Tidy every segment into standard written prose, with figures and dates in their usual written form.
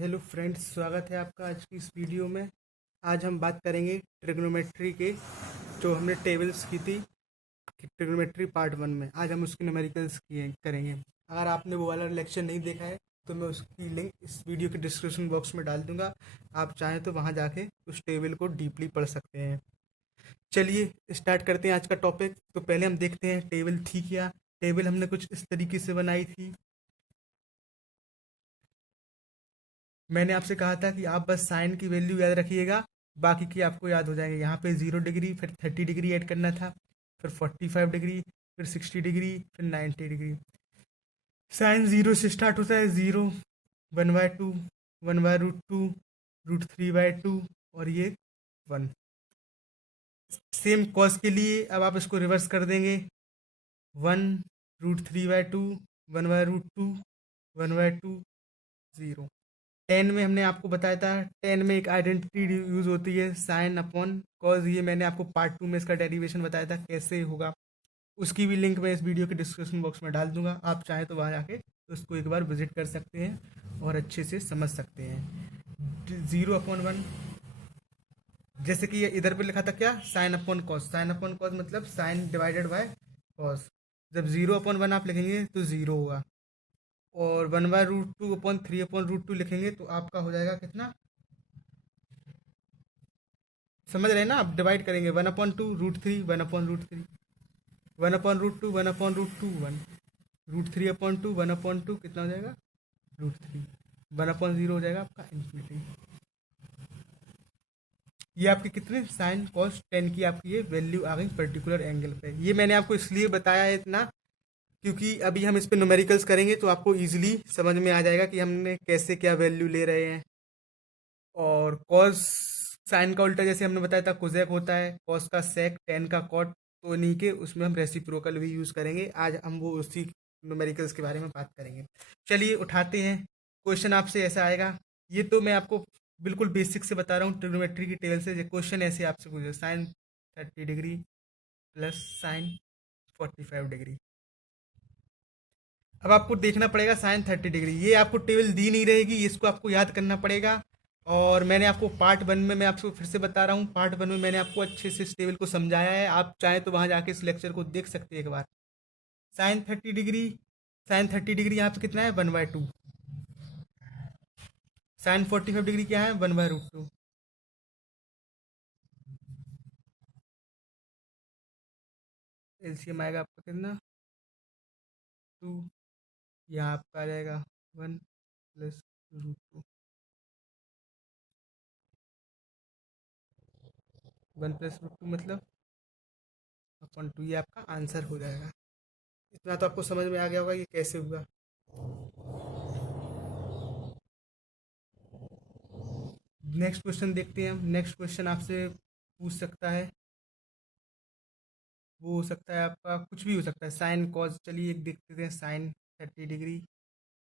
Hello friends, स्वागत है आपका आज की इस वीडियो में। आज हम बात करेंगे ट्रिग्नोमेट्री के, जो हमने टेबल्स की थी ट्रिग्नोमेट्री पार्ट 1 में। आज हम उसके न्यूमेरिकल्स किए करेंगे। अगर आपने वो वाला लेक्चर नहीं देखा है तो मैं उसकी लिंक इस वीडियो के डिस्क्रिप्शन बॉक्स में डाल दूंगा। आप चाहें तो वहाँ जाके उस टेबल को डीपली पढ़ सकते हैं। चलिए स्टार्ट करते हैं आज का टॉपिक। तो पहले हम देखते हैं टेबल थी क्या। टेबल हमने कुछ इस तरीके से बनाई थी। मैंने आपसे कहा था कि आप बस साइन की वैल्यू याद रखिएगा, बाकी की आपको याद हो जाएंगे। यहाँ पे 0 डिग्री, फिर 30 डिग्री ऐड करना था, फिर 45 डिग्री, फिर 60 डिग्री, फिर 90 डिग्री। साइन जीरो से स्टार्ट होता है। ज़ीरो, 1/2, 1/√2, √3/2 और ये 1। सेम कॉस के लिए अब आप इसको रिवर्स कर देंगे। 1, √3/2, 1/√2, 1/2, 0। टेन में हमने आपको बताया था, टेन में एक आइडेंटिटी यूज होती है, साइन अपॉन कॉज। ये मैंने आपको पार्ट 2 में इसका डेरिवेशन बताया था कैसे होगा। उसकी भी लिंक मैं इस वीडियो के डिस्क्रिप्शन बॉक्स में डाल दूंगा। आप चाहें तो वहाँ जाके उसको एक बार विजिट कर सकते हैं और अच्छे से समझ सकते हैं। 0/1, जैसे कि ये इधर पे लिखा था क्या, sine upon cos. Sine upon cos मतलब साइन डिवाइडेड बाय कॉस। जब 0/1 आप लिखेंगे तो 0 होगा, और 1/√2/3/√2 लिखेंगे तो आपका हो जाएगा कितना, समझ रहे हैं ना। आप डिवाइड करेंगे 1/2 √3, 1/√3, 1/√2, 1/√2, 1, √3/2, 1/2 कितना हो जाएगा, √3, 1/0 हो जाएगा आपका इन्फिनिटी। ये आपके कितने साइन कॉस टेन की आपकी ये वैल्यू आ गई पर्टिकुलर एंगल पे। ये मैंने आपको इसलिए बताया है इतना, क्योंकि अभी हम इस पे न्यूमेरिकल्स करेंगे तो आपको इजीली समझ में आ जाएगा कि हमने कैसे क्या वैल्यू ले रहे हैं। और कॉस, साइन का उल्टा जैसे हमने बताया था कोसेक होता है, कॉस का सेक, टेन का कॉट। तो नहीं के उसमें हम रेसिप्रोकल भी यूज़ करेंगे। आज हम वो उसी न्यूमेरिकल्स के बारे में बात करेंगे। चलिए उठाते हैं। क्वेश्चन आपसे ऐसा आएगा, ये तो मैं आपको बिल्कुल बेसिक से बता रहा हूँ ट्रिग्नोमेट्री की टेबल से। क्वेश्चन ऐसे आपसे पूछे, sine 30 degree plus sine 45 degree. अब आपको देखना पड़ेगा साइन 30 डिग्री। ये आपको टेबल दी नहीं रहेगी, इसको आपको याद करना पड़ेगा। और मैंने आपको पार्ट 1 में, मैं आपको फिर से बता रहा हूँ, पार्ट 1 में मैंने आपको अच्छे से इस टेबल को समझाया है। आप चाहें तो वहाँ जाके इस लेक्चर को देख सकते हैं एक बार। साइन 30 डिग्री, साइन 30 डिग्री यहाँ पे कितना है, 1/2। साइन 45 डिग्री क्या है, 1/√2। एलसीएम आएगा आपका कितना, 2। यहाँ आपका आ जाएगा 1 प्लस √2, 1 + √2 मतलब /2। ये आपका आंसर हो जाएगा। इतना तो आपको समझ में आ गया होगा ये कैसे हुआ। नेक्स्ट क्वेश्चन देखते हैं हम। नेक्स्ट क्वेश्चन आपसे पूछ सकता है, वो हो सकता है आपका कुछ भी हो सकता है, साइन कॉस। चलिए एक देखते हैं, sine 30 degree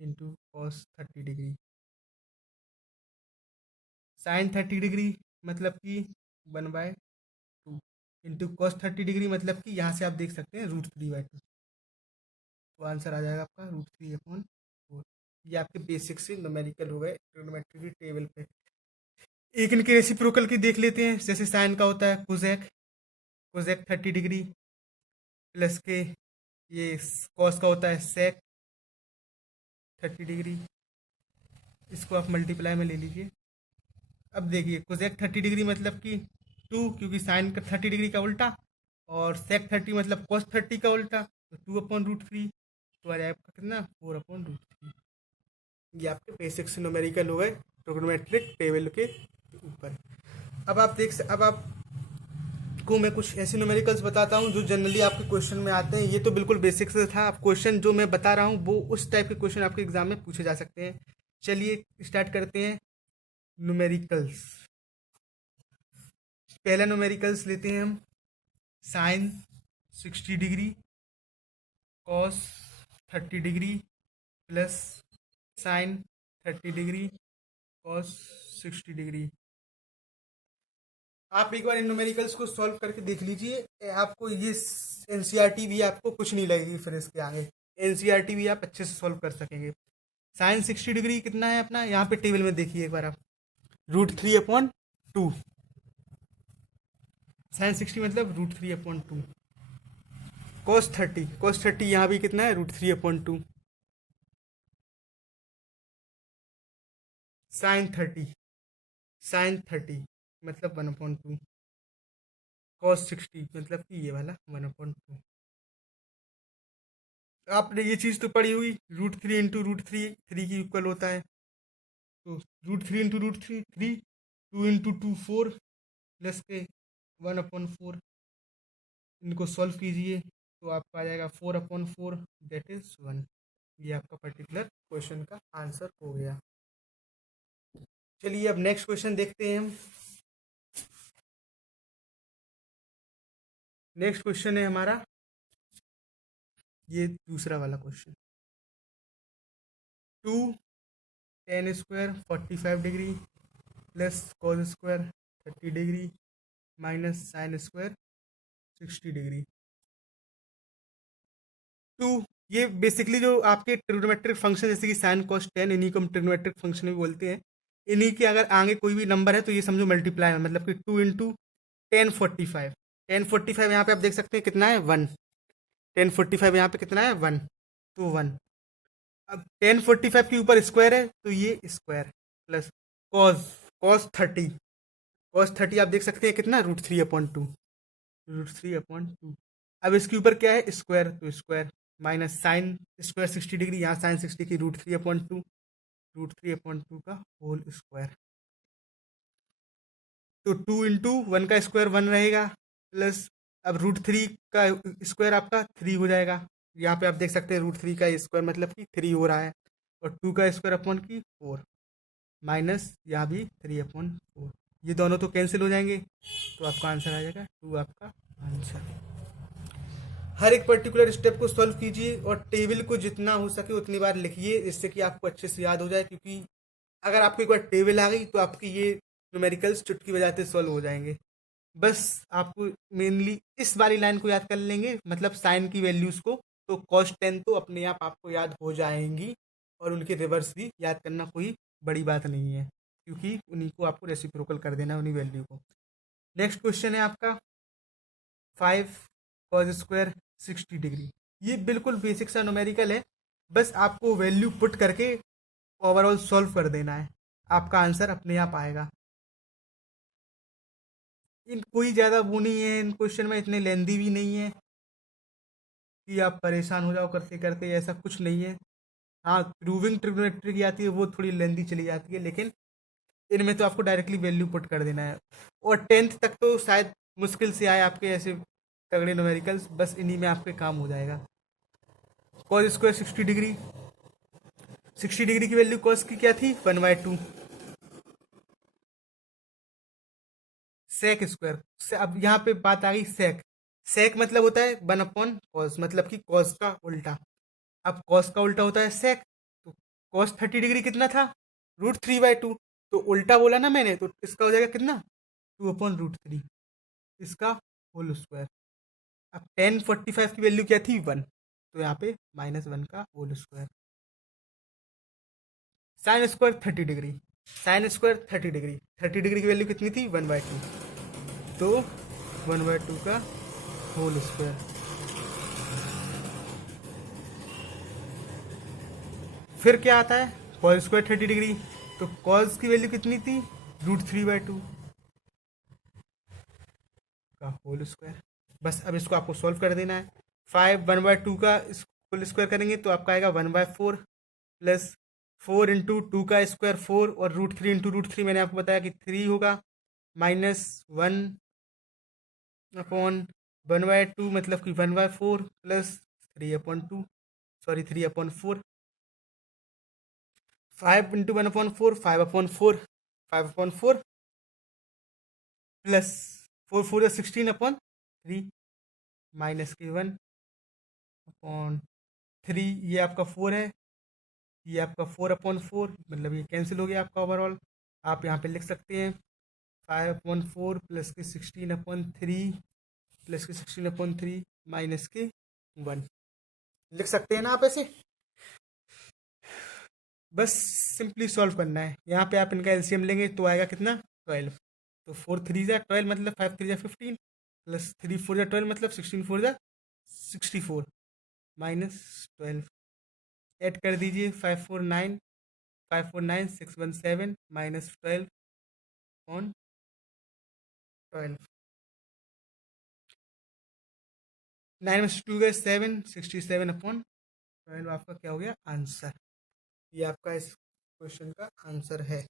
into cos 30 degree. Sine 30 degree मतलब कि 1/2 इंटू कॉस 30 डिग्री मतलब कि यहाँ से आप देख सकते हैं √3/2। तो आंसर आ जाएगा आपका √3/4। ये आपके बेसिक से न्यूमेरिकल हो गए ट्रिग्नोमेट्री की टेबल पे। एक इनके रेसिप्रोकल की देख लेते हैं। जैसे साइन का होता है कोजेक, कोजेक 30 डिग्री प्लस के, ये कॉस का होता है सेक 30 डिग्री। इसको आप मल्टीप्लाई में ले लीजिए। अब देखिए कोसेक 30 डिग्री मतलब कि 2, क्योंकि साइन का 30 डिग्री का उल्टा, और सेक 30 मतलब कॉस 30 का उल्टा, तो 2/√3। तो आ जाएगा आपका कितना, 4/√3। ये आपके बेसिक से न्यूमेरिकल हो गए ट्रिग्नोमेट्रिक टेबल के ऊपर। अब आप को मैं कुछ ऐसे न्यूमेरिकल्स बताता हूँ जो जनरली आपके क्वेश्चन में आते हैं। ये तो बिल्कुल बेसिक से था। अब क्वेश्चन जो मैं बता रहा हूँ वो उस टाइप के क्वेश्चन आपके एग्जाम में पूछे जा सकते हैं। चलिए स्टार्ट करते हैं न्यूमेरिकल्स। पहला न्यूमेरिकल्स लेते हैं हम, sine 60 degree cos 30 degree plus sine 30 degree cos 60 degree. आप एक बार इन न्यूमेरिकल्स को सॉल्व करके देख लीजिए। आपको ये एनसीईआरटी भी आपको कुछ नहीं लगेगी फिर इसके आगे। एनसीईआरटी भी आप अच्छे से सॉल्व कर सकेंगे। साइन 60 डिग्री कितना है अपना, यहाँ पे टेबल में देखिए एक बार आप, √3/2। साइन 60 मतलब √3/2। cos 30 यहाँ भी कितना है, √3/2। साइन 30 मतलब 1/2। cos 60 मतलब कि ये वाला 1/2। आपने ये चीज़ तो पढ़ी हुई, √3 × √3 3 की इक्वल होता है। तो √3 × √3 3, 2 × 2 4, प्लस के 1/4। इनको सॉल्व कीजिए तो आपको आ जाएगा 4/4, दैट इज 1। ये आपका पर्टिकुलर क्वेश्चन का आंसर हो गया। चलिए अब नेक्स्ट क्वेश्चन देखते हैं हम। नेक्स्ट क्वेश्चन है हमारा ये दूसरा वाला question. 2 tan² 45 degree plus cos² 30 degree minus sin² 60 degree. टू, ये बेसिकली जो आपके ट्रिग्नोमेट्रिक फंक्शन जैसे कि साइन कॉस टेन, इन्हीं को हम ट्रिग्नोमेट्रिक फंक्शन भी बोलते हैं। इन्हीं के अगर आगे कोई भी नंबर है तो ये समझो मल्टीप्लाई है, मतलब कि 2 × 1045। 1045 यहाँ पे आप देख सकते हैं कितना है, 1। 1045 यहाँ पे कितना है, 1। तो 1। अब 1045 के ऊपर स्क्वायर है तो ये square, plus cos cos 30। cos 30 आप देख सकते हैं कितना, √3/2। √3/2। अब इसके ऊपर क्या है, स्क्वायर, तो स्क्वायर, माइनस साइन² 60 डिग्री, यहाँ साइन 60 की √3/2, √3/2 का होल स्क्वायर। तो 2 × 1 का स्क्वायर 1 रहेगा, प्लस अब √3 का स्क्वायर आपका 3 हो जाएगा। यहाँ पे आप देख सकते हैं √3 का स्क्वायर मतलब कि 3 हो रहा है, और 2 का स्क्वायर अपॉन की 4, माइनस यहाँ भी 3/4। ये दोनों तो कैंसिल हो जाएंगे, तो आपका आंसर आ जाएगा 2 आपका आंसर। हर एक पर्टिकुलर स्टेप को सॉल्व कीजिए और टेबल को जितना हो सके उतनी बार लिखिए, जिससे कि आपको अच्छे से याद हो जाए, क्योंकि अगर आपको एक बार टेबल आ गई तो आपकी ये न्यूमेरिकल्स चुटकी बजाते सॉल्व हो जाएंगे। बस आपको मेनली इस वाली लाइन को याद कर लेंगे, मतलब साइन की वैल्यूज़ को, तो cos 10 तो अपने आप आपको याद हो जाएंगी, और उनके रिवर्स भी याद करना कोई बड़ी बात नहीं है, क्योंकि उन्हीं को आपको रेसिप्रोकल कर देना है, उन्हीं वैल्यू को। नेक्स्ट क्वेश्चन है आपका 5 cos² 60 डिग्री। ये बिल्कुल बेसिक सा न्यूमेरिकल है, बस आपको वैल्यू पुट करके ओवरऑल सॉल्व कर देना है, आपका आंसर अपने आप आएगा। इन कोई ज़्यादा वो नहीं है, इन क्वेश्चन में इतने लेंदी भी नहीं है कि आप परेशान हो जाओ करते करते, ऐसा कुछ नहीं है। हाँ, प्रूविंग ट्रिग्नोमेट्री की आती है वो थोड़ी लेंदी चली जाती है, लेकिन इनमें तो आपको डायरेक्टली वैल्यू पुट कर देना है। और 10th तक तो शायद मुश्किल से आए आपके ऐसे तगड़े न्यूमेरिकल्स, बस इन्हीं में आपके काम हो जाएगा। cos² 60 डिग्री, 60 डिग्री की वैल्यू cos की क्या थी, 1/2। sec², अब यहाँ पे बात आ गई सेक। सेक मतलब होता है 1/cos, मतलब कि cos का उल्टा। अब cos का उल्टा होता है सेक, तो cos 30 डिग्री कितना था, √3/2। तो उल्टा बोला ना मैंने, तो इसका हो जाएगा कितना, 2/√3, इसका होल स्क्वायर। अब 1045 की वैल्यू क्या थी, 1, तो यहाँ पे -1 का whole square. sin² 30 degree, sin² 30 degree, 30 degree की वैल्यू कितनी थी, 1/2, तो 1/2 का होल स्क्वायर। फिर क्या आता है, cos² 30 डिग्री, तो cos की वैल्यू कितनी थी, √3/2 का होल स्क्वायर। बस अब इसको आपको सॉल्व कर देना है। 1/2 का होल स्क्वायर करेंगे तो आपका आएगा 1/4, प्लस 4 × 2 का स्क्वायर 4, और √3 × √3 मैंने आपको बताया कि 3 होगा, -1 अपॉन 1/2 मतलब कि 1/4, प्लस 3/2, सॉरी 3/4। 5 × 1/4, 5/4, 5/4, प्लस 4 4 16/3, माइनस के 1/3। ये आपका 4 है, ये आपका 4/4, मतलब ये कैंसिल हो गया आपका ओवरऑल। आप यहाँ पे लिख सकते हैं 5/4 प्लस के 16/3, प्लस के 16/3, माइनस के 1, लिख सकते हैं ना आप ऐसे। बस सिंपली सॉल्व करना है। यहाँ पे आप इनका एलसीएम लेंगे तो आएगा कितना, 12। तो 4 3 जा 12 मतलब 5 3 जा 15, प्लस 3 4 जा 12 मतलब 16 4 जा 64, -12। ऐड कर दीजिए, 5 4 9 -12। 9 में से 2 गए 7, 67/12 आपका क्या हो गया आंसर। ये आपका इस क्वेश्चन का आंसर है।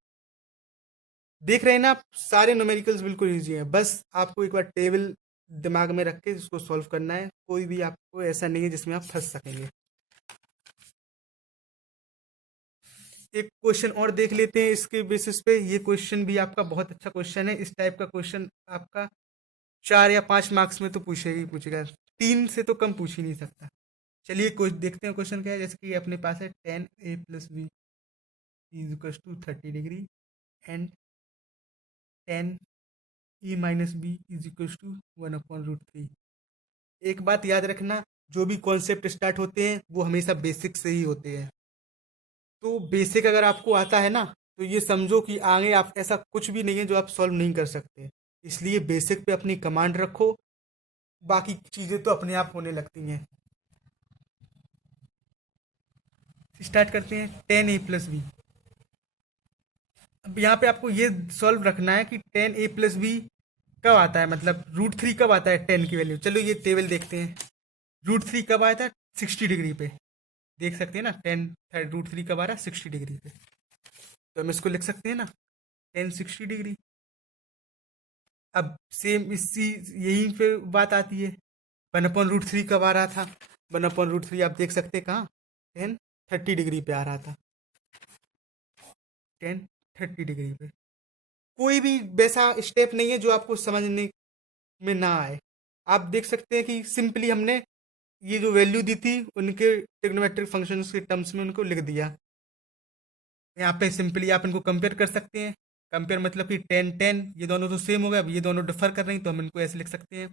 देख रहे हैं ना आप, सारे न्यूमेरिकल्स बिल्कुल इजी हैं, बस आपको एक बार टेबल दिमाग में रख के इसको सॉल्व करना है। कोई भी आपको ऐसा नहीं है जिसमें आप फंस सकेंगे। एक क्वेश्चन और देख लेते हैं इसके बेसिस पे। ये क्वेश्चन भी आपका बहुत अच्छा क्वेश्चन है। इस टाइप का क्वेश्चन आपका 4 या 5 मार्क्स में तो पूछेगा ही पूछेगा, 3 से तो कम पूछ ही नहीं सकता। चलिए कुछ देखते हैं क्वेश्चन क्या है। जैसे कि अपने पास है 10a+b = 30 डिग्री एंड 10e-b = 1/√3। एक बात याद रखना, जो भी कॉन्सेप्ट स्टार्ट होते हैं वो हमेशा बेसिक से ही होते हैं। तो बेसिक अगर आपको आता है ना, तो ये समझो कि आगे आप ऐसा कुछ भी नहीं है जो आप सॉल्व नहीं कर सकते। इसलिए बेसिक पे अपनी कमांड रखो, बाकी चीज़ें तो अपने आप होने लगती हैं। स्टार्ट करते हैं। 10a+b। अब यहाँ पे आपको ये सॉल्व रखना है कि 10a+b कब आता है, मतलब √3 कब आता है 10 की वैल्यू। चलो ये टेबल देखते हैं। √3 कब आया था, 60 डिग्री पे। देख सकते हैं ना, 10 √3 कब आ रहा है, 60 डिग्री पे। तो हम इसको लिख सकते हैं ना, 10 60 डिग्री। अब सेम इसी यहीं पे बात आती है, 1/√3 कब आ रहा था। 1/√3 आप देख सकते हैं कहाँ, 10 30 डिग्री पे आ रहा था। 10 30 डिग्री पे कोई भी वैसा स्टेप नहीं है जो आपको समझने में ना आए। आप देख सकते हैं कि सिंपली हमने ये जो वैल्यू दी थी उनके ट्रिग्नोमेट्रिक फंक्शंस के टर्म्स में उनको लिख दिया। यहाँ पे सिंपली आप इनको कंपेयर कर सकते हैं। कंपेयर मतलब कि 10 10, ये दोनों तो सेम हो गए, अब ये दोनों डिफर कर रही तो हम इनको ऐसे लिख सकते हैं,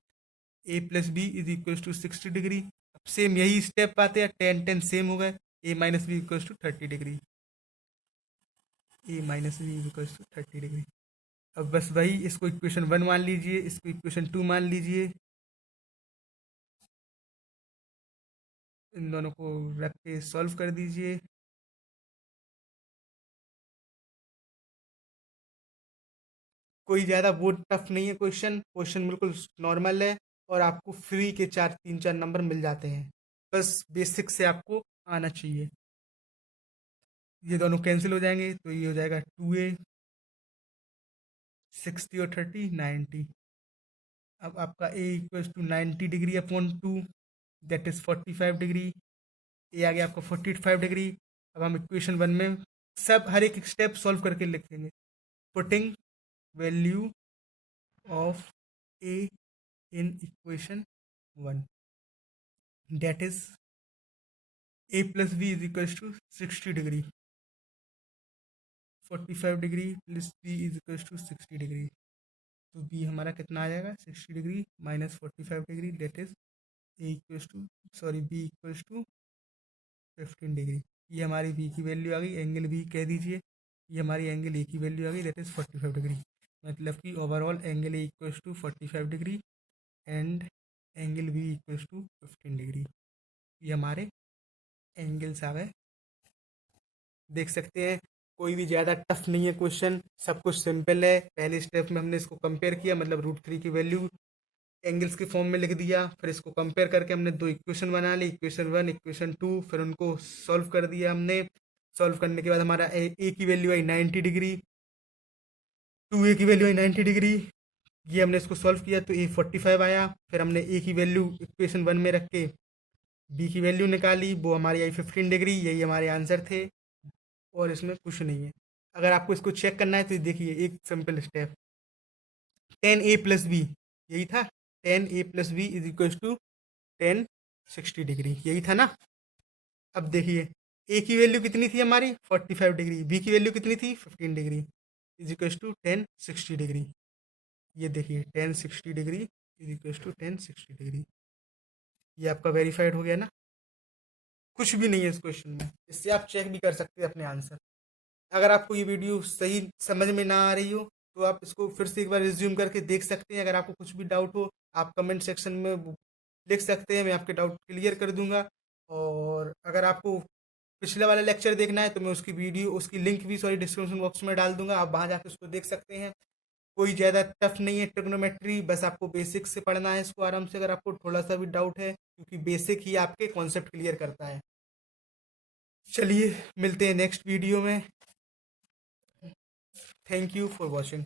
a+b = 60 डिग्री। अब सेम यही स्टेप आते हैं, 10 10 सेम हो गए, a-b = 30 डिग्री। a-b = 30 degree. अब बस वही, इसको इक्वेशन 1 मान लीजिए, इसको इक्वेशन 2 मान लीजिए। इन दोनों को रख के सॉल्व कर दीजिए। कोई ज़्यादा वो टफ नहीं है क्वेश्चन, क्वेश्चन बिल्कुल नॉर्मल है। और आपको फ्री के 3 4 नंबर मिल जाते हैं। बस बेसिक से आपको आना चाहिए। ये दोनों कैंसिल हो जाएंगे तो ये हो जाएगा 2a, 60 और 30 90। अब आपका a = 90 डिग्री/2, दैट इज 45 डिग्री। ये आ गया आपका 45 डिग्री। अब हम इक्वेशन 1 में सब हर एक स्टेप सॉल्व करके लिखेंगे। Putting value of a in equation 1, that is a+b = 60 degree, 45 degree plus b = 60 degree. तो b हमारा कितना आ जाएगा, 60 degree -45 degree, that is a equals to sorry b = 15 degree. ये हमारी b की वैल्यू आ गई, एंगल b कह दीजिए। ये हमारी एंगल ए की वैल्यू आ गई, दैट इज 45 डिग्री। मतलब कि overall angle A = 45 degree and angle b = 15 degree. ये हमारे एंगल्स आ गए। देख सकते हैं कोई भी ज़्यादा टफ नहीं है क्वेश्चन, सब कुछ सिंपल है। पहले स्टेप में हमने इसको कंपेयर किया, मतलब √3 की वैल्यू एंगल्स के फॉर्म में लिख दिया। फिर इसको कंपेयर करके हमने 2 इक्वेशन बना ली, इक्वेशन 1 इक्वेशन 2। फिर उनको सॉल्व कर दिया हमने। सॉल्व करने के बाद हमारा ए की वैल्यू आई 90 डिग्री, 2a की वैल्यू आई 90 डिग्री। ये हमने इसको सॉल्व किया तो a 45 आया। फिर हमने ए की वैल्यू इक्वेशन 1 में रख के बी की वैल्यू निकाली, वो हमारी आई 15 डिग्री। यही हमारे आंसर थे और इसमें कुछ नहीं है। अगर आपको इसको चेक करना है तो देखिए एक सिंपल स्टेप, 10a+b यही था। 10a+b = 10 60 डिग्री, यही था ना। अब देखिए ए की वैल्यू कितनी थी हमारी, 45 डिग्री। बी की वैल्यू कितनी थी, 15 डिग्री, = 10 60 डिग्री। ये देखिए 10 60 डिग्री = 10 60 डिग्री। ये आपका वेरीफाइड हो गया ना। कुछ भी नहीं है इस क्वेश्चन में। इससे आप चेक भी कर सकते हैं अपने आंसर। अगर आपको ये वीडियो सही समझ में ना आ रही हो तो आप इसको फिर से एक बार रिज्यूम करके देख सकते हैं। अगर आपको कुछ भी डाउट हो आप कमेंट सेक्शन में लिख सकते हैं, मैं आपके डाउट क्लियर कर दूंगा। और अगर आपको पिछले वाला लेक्चर देखना है तो मैं उसकी वीडियो, उसकी लिंक भी सॉरी डिस्क्रिप्शन बॉक्स में डाल दूंगा, आप वहाँ जाके उसको देख सकते हैं। कोई ज़्यादा टफ नहीं है ट्रिग्नोमेट्री, बस आपको बेसिक से पढ़ना है इसको आराम से, अगर आपको थोड़ा सा भी डाउट है, क्योंकि बेसिक ही आपके कॉन्सेप्ट क्लियर करता है। चलिए मिलते हैं नेक्स्ट वीडियो में। Thank you for watching.